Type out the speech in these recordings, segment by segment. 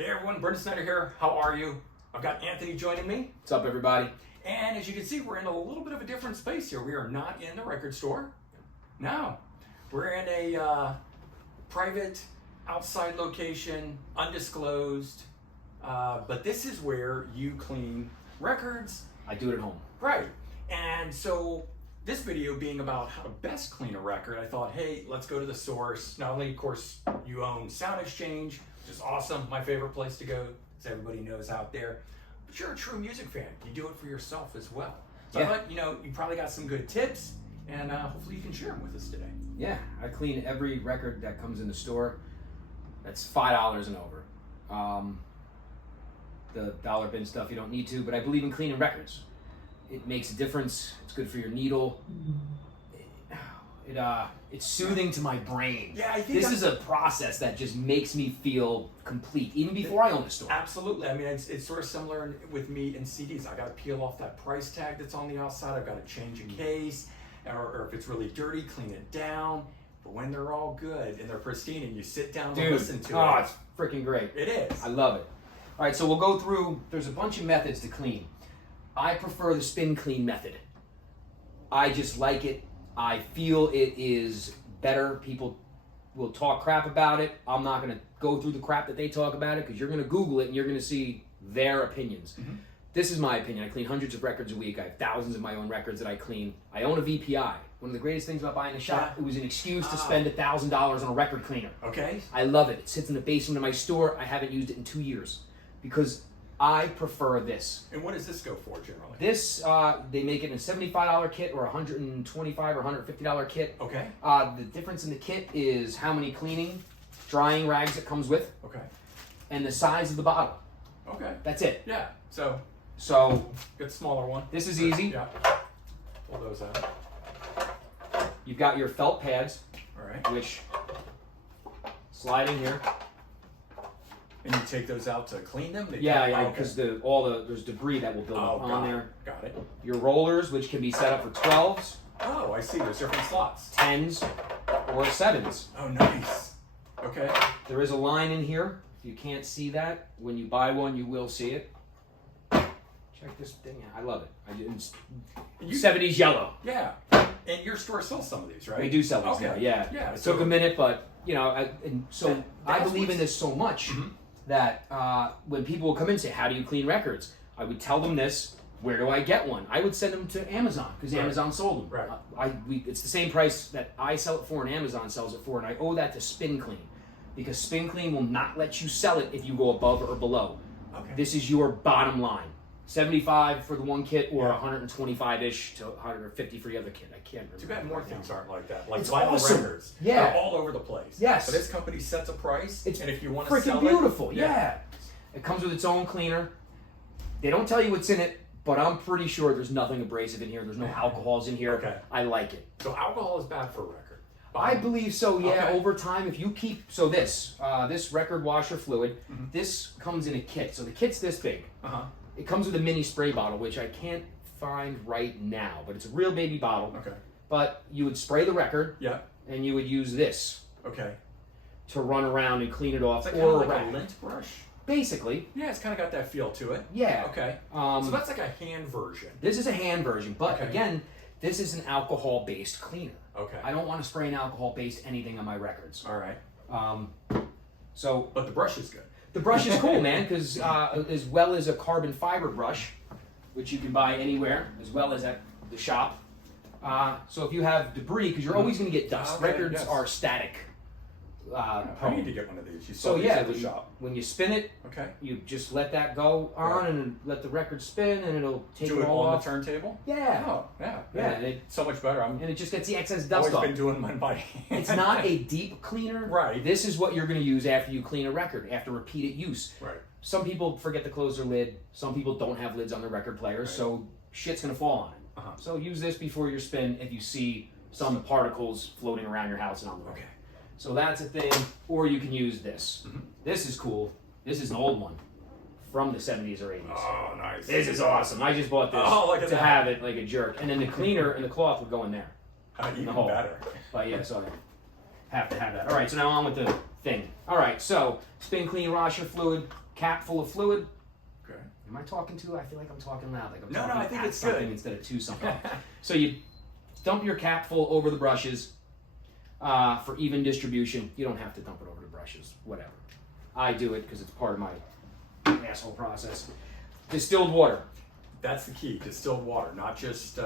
Hey everyone, Brendan Snyder here. How are you? I've got Anthony joining me. What's up, everybody? And as you can see, we're in a little bit of a different space here. We are not in the record store. No. We're in a private, outside location, undisclosed. But this is where you clean records. I do it at home. Right. And so this video being about how to best clean a record, I thought, hey, let's go to the source. Not only, of course, you own Sound Exchange, which is awesome, my favorite place to go, as everybody knows out there. But you're a true music fan. You do it for yourself as well. So Yeah. I thought, you probably got some good tips, and hopefully you can share them with us today. Yeah, I clean every record that comes in the store. That's $5 and over. The dollar bin stuff you don't need to, but I believe in cleaning records. It makes a difference. It's good for your needle. It's soothing to my brain. Yeah, I think this is a process that just makes me feel complete, even before I own the store. Absolutely. I mean, it's sort of similar with me and CDs. I got to peel off that price tag that's on the outside. I've got to change a case, or if it's really dirty, clean it down. But when they're all good and they're pristine, and you sit down to listen to it, it's freaking great. It is. I love it. All right, so we'll go through. There's a bunch of methods to clean. I prefer the spin clean method. I just like it. I feel it is better. People will talk crap about it. I'm not going to go through the crap that they talk about it, because you're going to Google it and you're going to see their opinions. Mm-hmm. This is my opinion. I clean hundreds of records a week. I have thousands of my own records that I clean. I own a VPI. One of the greatest things about buying a shop, it was an excuse to spend $1,000 on a record cleaner. Okay. I love it. It sits in the basement of my store. I haven't used it in 2 years because I prefer this. And what does this go for generally? This, they make it in a $75 kit or $125 or $150 kit. Okay. The difference in the kit is how many cleaning, drying rags it comes with. Okay. And the size of the bottle. Okay. That's it. Yeah. So get smaller one. This is easy. Yeah. Pull those out. You've got your felt pads. All right. Which slide in here. And you take those out to clean them? Yeah, because there's debris that will build up on there. Got it. Your rollers, which can be set up for 12s. Oh, I see. There's different slots. 10s or 7s. Oh, nice. Okay. There is a line in here. If you can't see that, when you buy one, you will see it. Check this thing out. I love it. It's 70s yellow. Yeah. And your store sells some of these, right? We do sell these now, yeah. Yeah. It took a minute, but, I believe in this so much that when people will come in and say, how do you clean records? I would tell them this. Where do I get one? I would send them to Amazon, because Amazon sold them. Right. It's the same price that I sell it for and Amazon sells it for, and I owe that to Spin Clean, because Spin Clean will not let you sell it if you go above or below. Okay. This is your bottom line. 75 for the one kit, or 125-ish to 150 for the other kit. I can't remember. Too bad more things aren't like that. Like it's vinyl awesome. records. Yeah. They're all over the place. Yes. So this company sets a price, It's and if you want to sell freaking beautiful. it. Yeah. It comes with its own cleaner. They don't tell you what's in it, but I'm pretty sure there's nothing abrasive in here. There's no alcohols in here. Okay. I like it. So alcohol is bad for a record. I believe so, yeah. Okay. Over time, if you keep... So this record washer fluid, this comes in a kit. So the kit's this big. Uh-huh. It comes with a mini spray bottle, which I can't find right now, but it's a real baby bottle. Okay. But you would spray the record, and you would use this to run around and clean it off. It's like a lint brush? Basically. Yeah, it's kind of got that feel to it. Yeah. Okay. So that's like a hand version. This is a hand version, but again, this is an alcohol-based cleaner. Okay. I don't want to spray an alcohol-based anything on my records. All right. But the brush is good. The brush is cool, man, because as well as a carbon fiber brush, which you can buy anywhere, as well as at the shop. So if you have debris, because you're always going to get dust. Records are static. I need to get one of these. When you spin it, you just let that go on and let the record spin, and it'll take it all off. Do it on the turntable? Yeah. Oh, yeah. Yeah. It's so much better. And it just gets the excess dust off. Always been doing mine by hand. It's not a deep cleaner. Right. This is what you're going to use after you clean a record, after repeated use. Right. Some people forget to close their lid. Some people don't have lids on their record players, so shit's going to fall on it. So use this before your spin if you see some particles floating around your house and on the record. So that's a thing. Or you can use this. This is cool. This is an old one from the 70s or 80s. Oh, nice. This is awesome. I just bought this to have it like a jerk. And then the cleaner and the cloth would go in there. Even better. But yeah, so I have to have that. All right, so now on with the thing. All right, so spin clean washer fluid, cap full of fluid. Okay. Am I talking too? I feel like I'm talking loud. Like I'm No, talking I think at it's something good. instead of to something. So you dump your cap full over the brushes for even distribution. You don't have to dump it over the brushes, whatever. I do it because it's part of my asshole process. Distilled water. That's the key. Distilled water, not just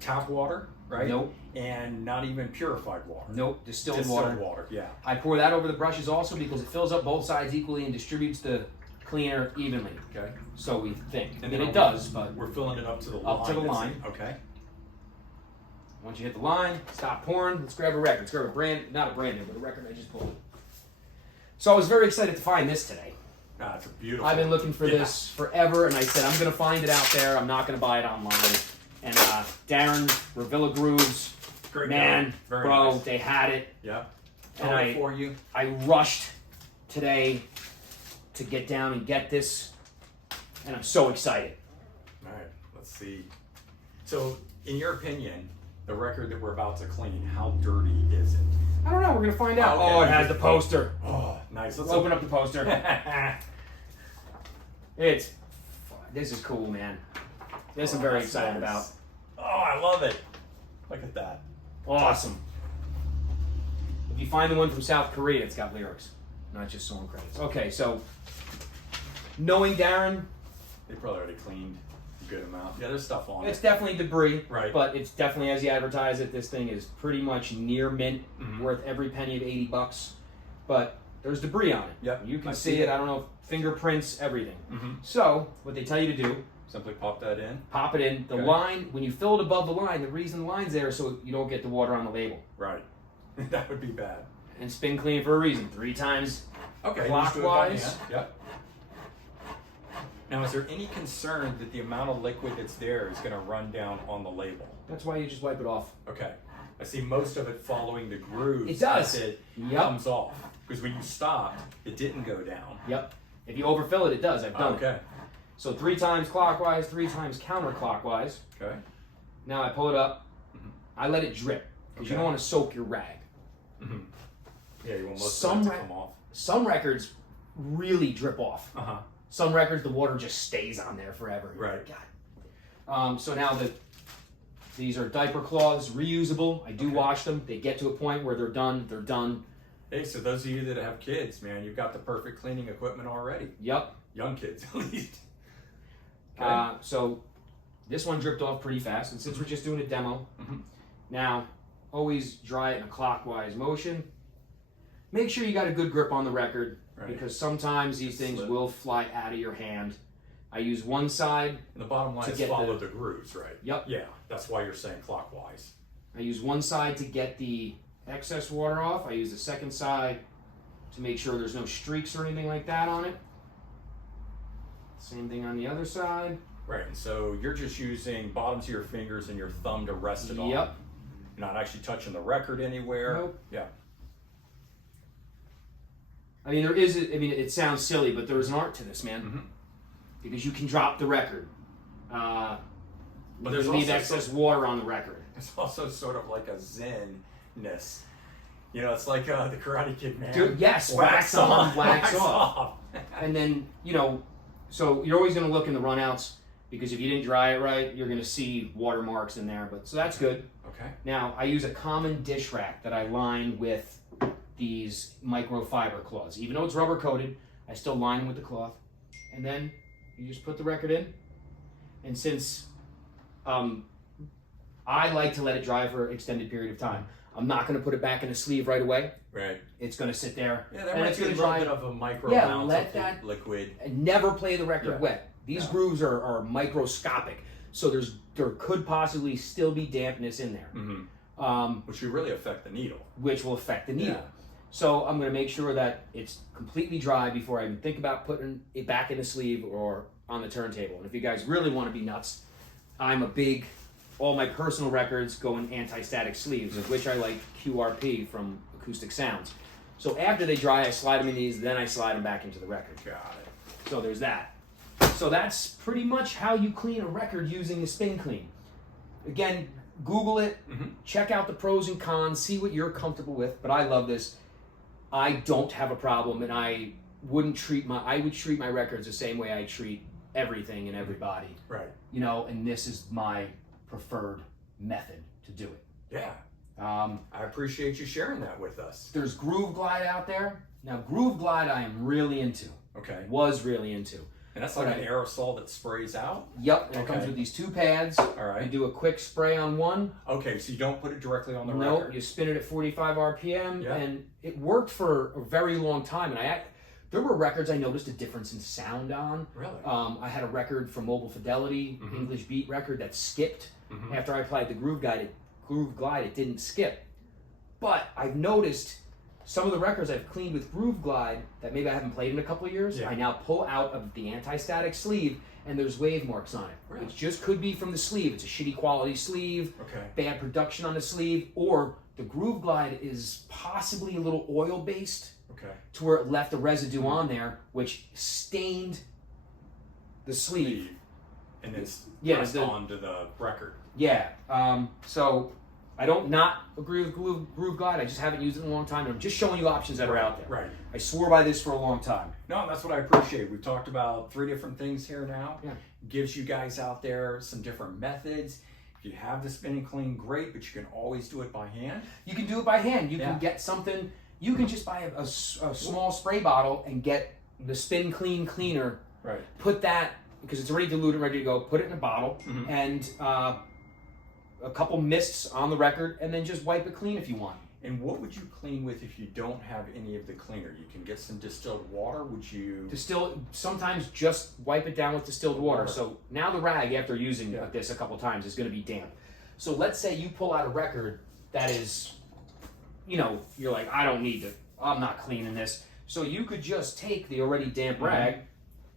tap water, right? Nope. And not even purified water. Nope, distilled Distilled water. water, yeah. I pour that over the brushes also because it fills up both sides equally and distributes the cleaner evenly. Okay. So we think. And And then it does, but we're filling it up to the line. Up to the that's line. it. Okay. once you hit the line, stop pouring. Let's grab a record. Let's grab a brand, not a brand new, but a record I just pulled. So I was very excited to find this today. Ah, it's a beautiful. I've been looking for this forever, and I said, I'm going to find it out there. I'm not going to buy it online. And Darren, Revilla Grooves, Great man, guy. Very bro, nice. they had it. Yeah. And All right for you. I rushed today to get down and get this, and I'm so excited. All right. Let's see. So, in your opinion, the record that we're about to clean, how dirty is it? I don't know. We're going to find out. Oh, okay. Oh, it has the poster. Oh, nice. Let's open up the poster. This is cool, man. This I'm very that's excited nice. about. Oh, I love it. Look at that. Awesome. If you find the one from South Korea, it's got lyrics, not just song credits. Okay, so knowing Darren, They probably already cleaned a good amount. Yeah, there's stuff on it's it. definitely debris, Right. but it's definitely, as he advertised it, this thing is pretty much near mint, Mhm. worth every penny of $80. But there's debris on it. Yep, You can I see see it. it. I don't know, fingerprints, everything. Mm-hmm. So what they tell you to do, Simply pop that in. pop it in. The Okay. line, when you fill it above the line, the reason the line's there is so you don't get the water on the label. Right. That would be bad. And spin clean for a reason. 3 times Okay. just do it by clockwise. hand. Yep. Now, is there any concern that the amount of liquid that's there is going to run down on the label? That's why you just wipe it off. Okay. I see most of it following the grooves. It does. as it Yep. comes off. Because when you stopped, it didn't go down. Yep. If you overfill it, it does. I've done it. Okay. So 3 times clockwise, 3 times counterclockwise. Okay. Now I pull it up. Mhm. I let it drip because you Okay. don't want to soak your rag. Mm-hmm. Yeah, you want most Some of it to ra- come off. Some records really drip off. Uh-huh. Some records, the water just stays on there forever. Right. God. So now these are diaper cloths, reusable. I do Okay. wash them. They get to a point where they're done. They're done. Hey, so those of you that have kids, man, you've got the perfect cleaning equipment already. Yep. Young kids, at least. Okay. So this one dripped off pretty fast, and since we're just doing a demo, Mhm. now always dry it in a clockwise motion. Make sure you got a good grip on the record Right. because sometimes these things Slip. will fly out of your hand. I use one side. And the bottom line to is get follow the grooves, right? Yep. Yeah, that's why you're saying clockwise. I use one side to get the excess water off. I use the second side to make sure there's no streaks or anything like that on it. Same thing on the other side. Right, and so you're just using bottoms of your fingers and your thumb to rest it on. Yep. You're not actually touching the record anywhere. Nope. Yeah. I mean, it sounds silly, but there is an art to this, man. Mhm. Because you can drop the record. But You there's can leave also excess water on the record. It's also sort of like a zen-ness. You know, it's like the Karate Kid, man. Dude, yes, wax on, wax off. off. And then, so you're always going to look in the runouts because if you didn't dry it right, you're going to see watermarks in there. So that's good. Okay. Now, I use a common dish rack that I line with these microfiber cloths. Even though it's rubber coated, I still line them with the cloth. And then you just put the record in. And since I like to let it dry for an extended period of time, I'm not going to put it back in the sleeve right away. Right. It's going to sit there. Yeah, there and might it's be a going to little dry. bit of a micro Yeah, amount let of that- liquid. And never play the record Yeah. wet. These No. grooves are microscopic. So there could possibly still be dampness in there, Mm-hmm. Which would really affect the needle. which will affect the needle. Yeah. So I'm going to make sure that it's completely dry before I even think about putting it back in the sleeve or on the turntable. And if you guys really want to be nuts, all my personal records go in anti-static sleeves, of which I like QRP from Acoustic Sounds. So after they dry, I slide them in these, then I slide them back into the record. Got it. So there's that. So that's pretty much how you clean a record using the spin clean. Again, Google it, Mhm. check out the pros and cons, see what you're comfortable with, but I love this. I don't have a problem, and I would treat my records the same way I treat everything and everybody. Right. You know, and this is my preferred method to do it. Yeah. I appreciate you sharing that with us. There's Groove Glide out there. Now, Groove Glide I am really into. Okay. Was really into. And that's like an aerosol that sprays out? Yep, and it comes with these 2 pads. All right. You do a quick spray on one. Okay, so you don't put it directly on the record? record? You spin it at 45 RPM, Yeah. and it worked for a very long time. And there were records I noticed a difference in sound on. Really? I had a record from Mobile Fidelity, English beat record that skipped. After I applied the Groove Glide, it didn't skip. But I've noticed some of the records I've cleaned with Groove Glide that maybe I haven't played in a couple of years, I now pull out of the anti-static sleeve and there's wave marks on it. Really? It just could be from the sleeve. It's a shitty quality sleeve, bad production on the sleeve, or the Groove Glide is possibly a little oil-based to where it left a residue on there which stained the sleeve. And then pressed onto the record. Yeah, so I don't not agree with Groove Glide. I just haven't used it in a long time, and I'm just showing you options that are out there. Right. I swore by this for a long time. No, that's what I appreciate. We've talked about 3 different things here now. Yeah. Gives you guys out there some different methods. If you have the spin and clean, great, but you can always do it by hand. You can do it by hand. You can get something. You can just buy a small spray bottle and get the spin clean cleaner. Right. Put that, because it's already diluted, ready to go. Put it in a bottle and a couple mists on the record, and then just wipe it clean if you want. And what would you clean with if you don't have any of the cleaner? You can get some distilled water. Would you sometimes just wipe it down with distilled water. So now the rag, after using this a couple times, is going to be damp. So let's say you pull out a record that is, you know, you're like, I don't need to, I'm not cleaning this. So you could just take the already damp rag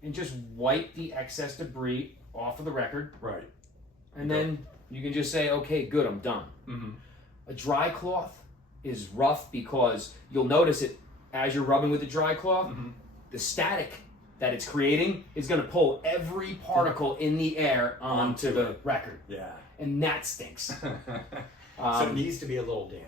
and just wipe the excess debris off of the record. Right. And then you can just say, okay, good, I'm done. A dry cloth is rough because you'll notice it as you're rubbing with the dry cloth, the static that it's creating is going to pull every particle in the air onto the record. Yeah. And that stinks. So it needs to be a little damp.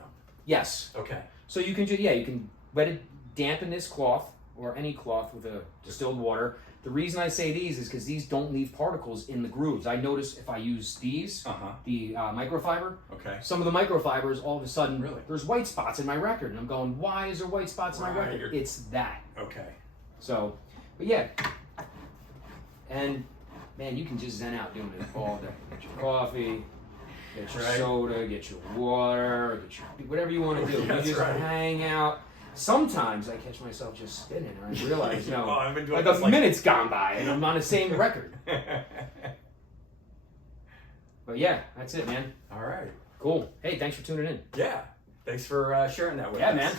Yes. Okay. So you can you can let it dampen this cloth or any cloth with a distilled water. The reason I say these is because these don't leave particles in the grooves. I notice if I use these, the microfiber, some of the microfibers, all of a sudden, there's white spots in my record. And I'm going, why is there white spots in my record? It's that. Okay. So, but yeah. And, man, you can just zen out doing it all day. Get your coffee, get your soda, get your water, get your whatever you want to do. You just hang out. Sometimes I catch myself just spinning, and I realize, you know, I've been doing like a minute's gone by, and I'm on the same record. But yeah, that's it, man. All right. Cool. Hey, thanks for tuning in. Yeah. Thanks for sharing that with us. Yeah, man.